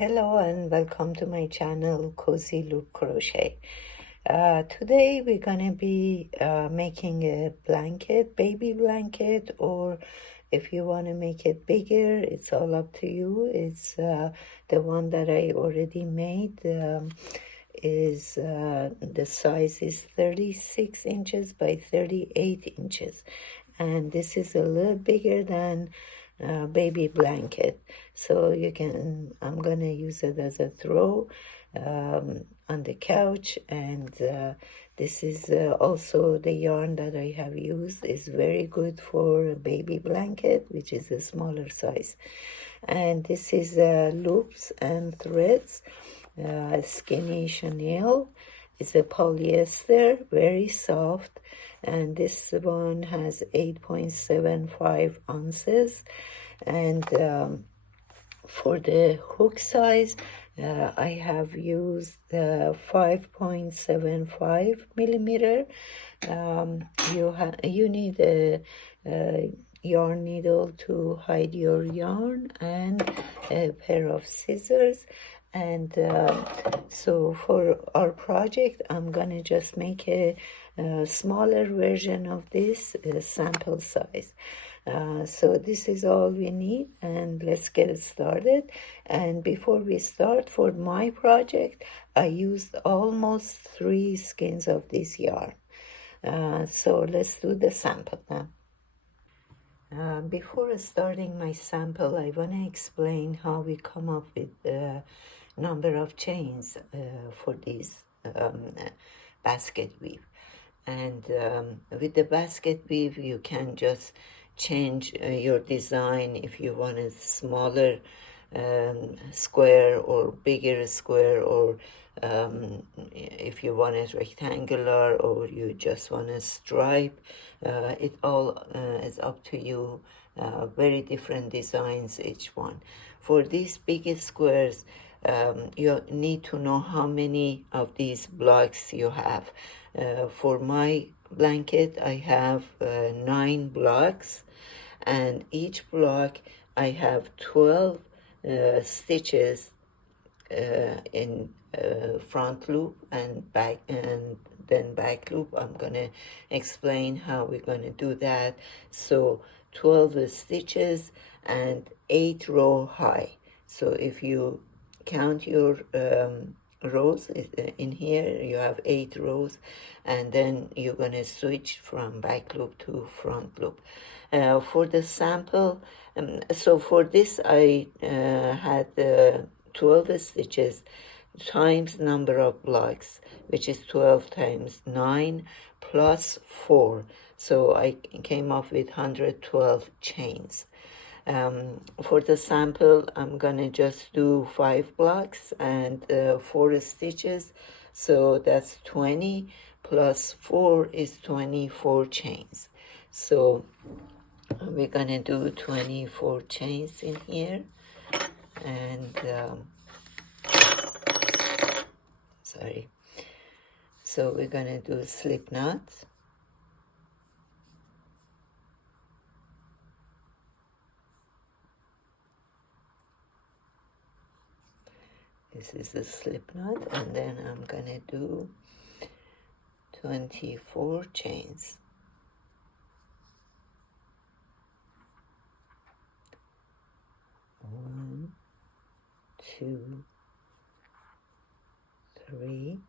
Hello and welcome to my channel Cozy Loop Crochet. Today we're gonna be making a blanket, baby blanket, or if you want to make it bigger, it's all up to you. It's the one that I already made is the size is 36 inches by 38 inches, and this is a little bigger than baby blanket, so I'm gonna use it as a throw on the couch. And this is also the yarn that I have used is very good for a baby blanket, which is a smaller size. And this is loops and threads, skinny chenille. It's a polyester, very soft, and this one has 8.75 ounces. And for the hook size, I have used 5.75 millimeter. You need a yarn needle to hide your yarn and a pair of scissors. And so for our project, I'm gonna just make a smaller version of this sample size. So this is all we need, and let's get started. And before we start, for my project, I used almost 3 skeins of this yarn. So let's do the sample now. Before starting my sample, I want to explain how we come up with the number of chains for this basket weave. And with the basket weave, you can just change your design if you want a smaller square or bigger square, or if you want it rectangular, or you just want a stripe. It all is up to you. Very different designs each one. For these biggest squares, you need to know how many of these blocks you have. For my blanket, I have 9 blocks, and each block I have 12 stitches in front loop and back, and then back loop. I'm gonna explain how we're gonna do that. So 12 stitches and 8 row high. So if you count your rows in here, you have 8 rows, and then you're gonna switch from back loop to front loop. For the sample, so for this I had 12 stitches times number of blocks, which is 12 times 9 plus 4. So I came up with 112 chains. For the sample, I'm gonna just do 5 blocks and 4 stitches, so that's 20 plus 4 is 24 chains. So we're gonna do 24 chains in here. And sorry, so we're gonna do slip knots. This is the slip knot, and then I'm gonna do 24 chains. 1, 2, 3.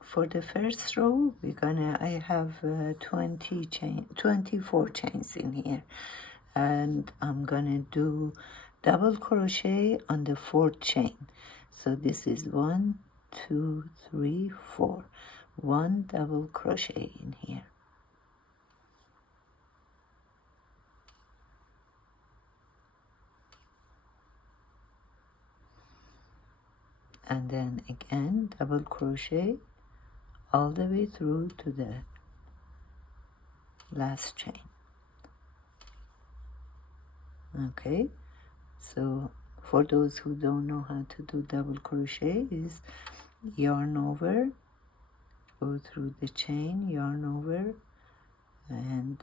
For the first row, I have 24 chains in here, and I'm gonna do double crochet on the 4th chain. So this is 1, 2, 3, 4. 1 double crochet in here. And then again double crochet all the way through to the last chain. Okay, so for those who don't know how to do double crochet, is yarn over, go through the chain, yarn over, and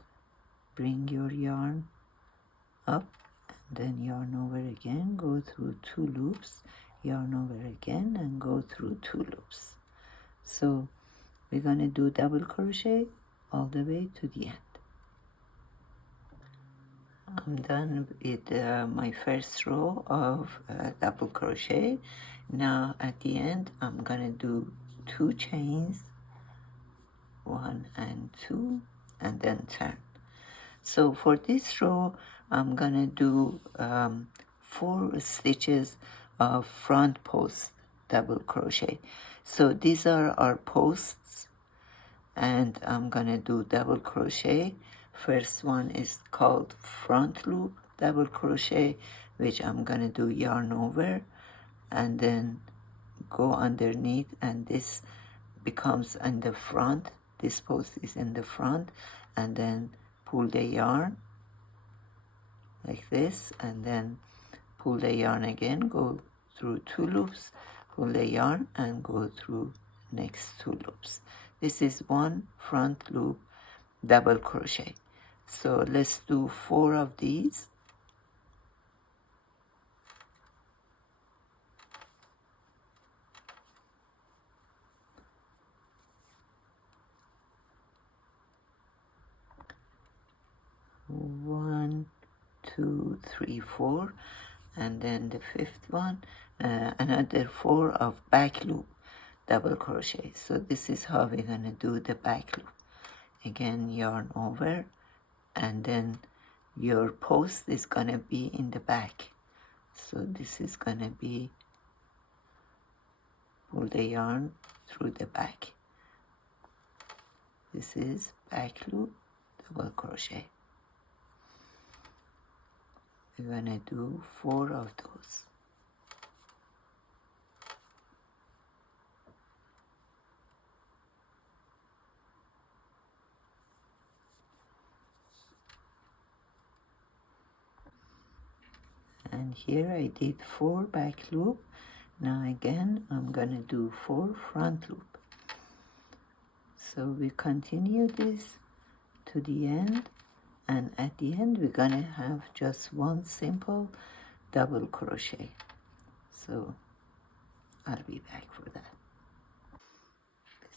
bring your yarn up, then yarn over again, go through 2 loops, yarn over again, and go through 2 loops. So we're going to do double crochet all the way to the end. I'm done with my first row of double crochet. Now at the end I'm gonna do 2 chains, 1 and 2, and then turn. So for this row I'm gonna do 4 stitches of front post double crochet. So these are our posts, and I'm gonna do double crochet. First one is called front loop double crochet, which I'm gonna do yarn over and then go underneath, and this becomes in the front. This post is in the front, and then pull the yarn like this, and then pull the yarn again, go through 2 loops, pull the yarn and go through next 2 loops. This is one front loop double crochet. So let's do 4 of these. One, 2, 3, 4, and then the 5th one, another 4 of back loop double crochet. So this is how we're gonna do the back loop. Again, yarn over, and then your post is gonna be in the back. So this is gonna be, pull the yarn through the back. This is back loop double crochet. We're gonna do 4 of those. And here I did 4 back loop. Now again I'm gonna do 4 front loop. So we continue this to the end, and at the end we're gonna have just 1 simple double crochet. So I'll be back for that.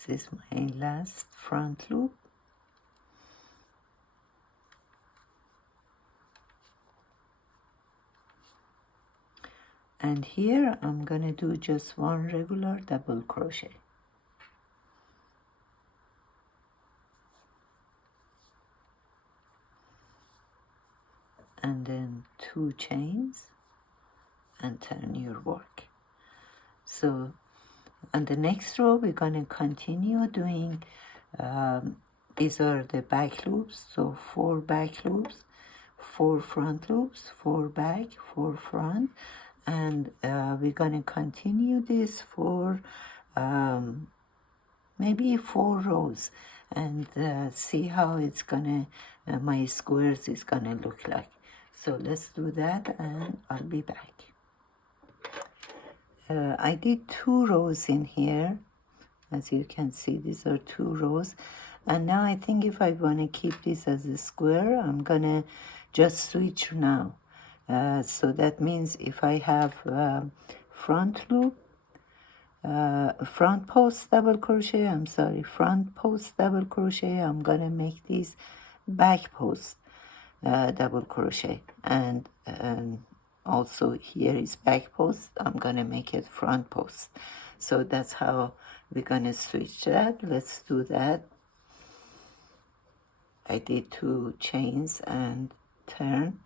This is my last front loop. And here I'm gonna do just 1 regular double crochet. And then 2 chains and turn your work. So on the next row we're gonna continue doing, these are the back loops, so 4 back loops, 4 front loops, 4 back, 4 front, and we're gonna continue this for maybe 4 rows, and see how it's gonna, my squares is gonna look like. So let's do that and I'll be back. I did 2 rows in here. As you can see, these are 2 rows. And now I think if I want to keep this as a square, I'm gonna just switch now. So that means if I have front loop, front post double crochet, front post double crochet, I'm gonna make these back post double crochet, and also here is back post, I'm gonna make it front post. So that's how we're gonna switch that. Let's do that. I did 2 chains and turn,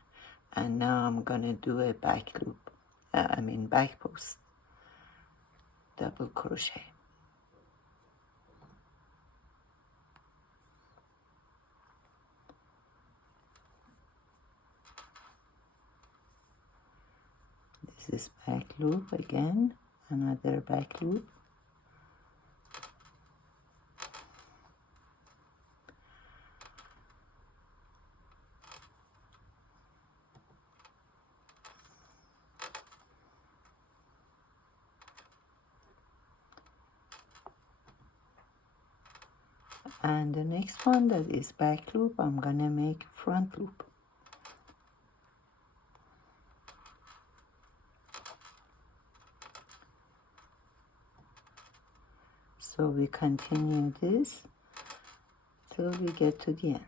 and now I'm gonna do a back loop, back post double crochet. This is back loop again, another back loop. And the next one that is back loop, I'm gonna make front loop. So we continue this till we get to the end.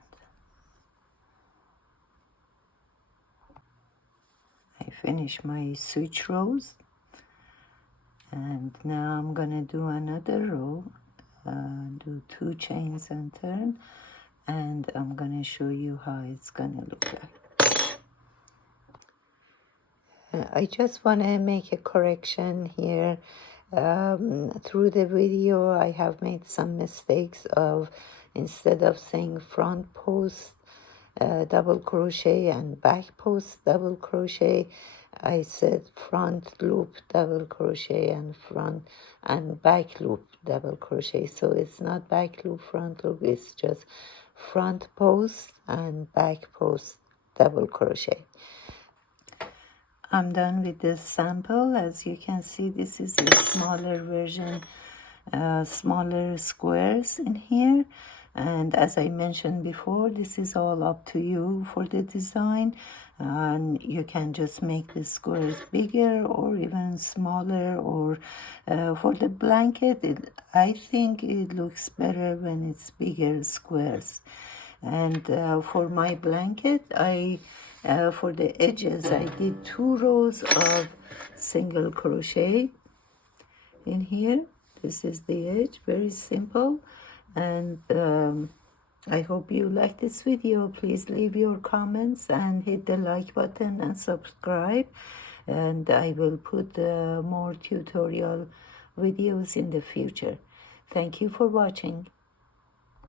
I finish my switch rows, and now I'm gonna do another row, do 2 chains and turn, and I'm gonna show you how it's gonna look like. I just want to make a correction here. Through the video, I have made some mistakes of, instead of saying front post double crochet and back post double crochet, I said front loop double crochet and front and back loop double crochet. So it's not back loop, front loop, it's just front post and back post double crochet. I'm done with this sample. As you can see, this is a smaller version, smaller squares in here. And as I mentioned before, this is all up to you for the design. And you can just make the squares bigger or even smaller. Or for the blanket, I think it looks better when it's bigger squares. And for my blanket, for the edges, I did 2 rows of single crochet in here. This is the edge, very simple. And I hope you like this video. Please leave your comments and hit the like button and subscribe. And I will put more tutorial videos in the future. Thank you for watching.